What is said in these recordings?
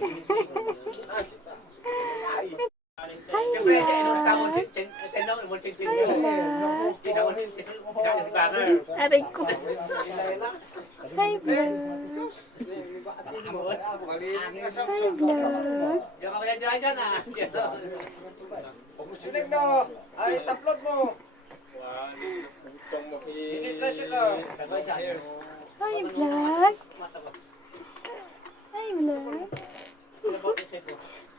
Hi, vlog. Aray ko. Hi, vlog. Hi, vlog. Sulit na. Ay, taplot mo. Init na siya ka. Hi, vlog. Hi, vlog.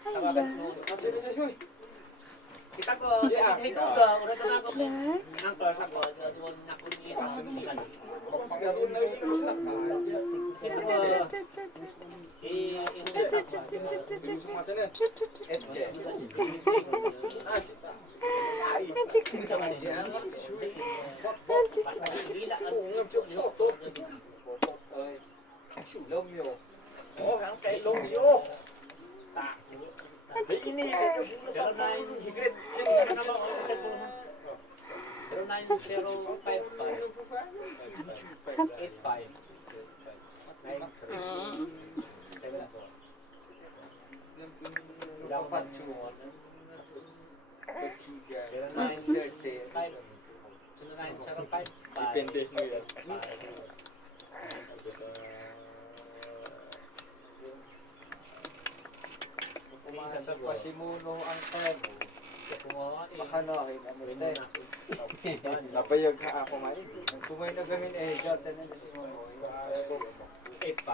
Hi, vlog. Kita ko, itu ke, udah tenang kok. Vlog. Nang keluar aku, jual aku ni. Oh, ang kay Lomyo. Ini Zero nine, higit. Zero nine, 055 dapat semua. 0930. Depende mo yan. Sa pasimuno ang kamo. Makanahin ano rin eh. Nabayag ka ako nga eh. Kumay na gamin eh. Jota na si Mono. 85.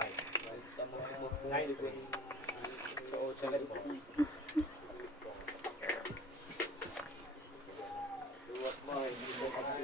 So, 7 po. Luwat mo eh. Hindi mo kasi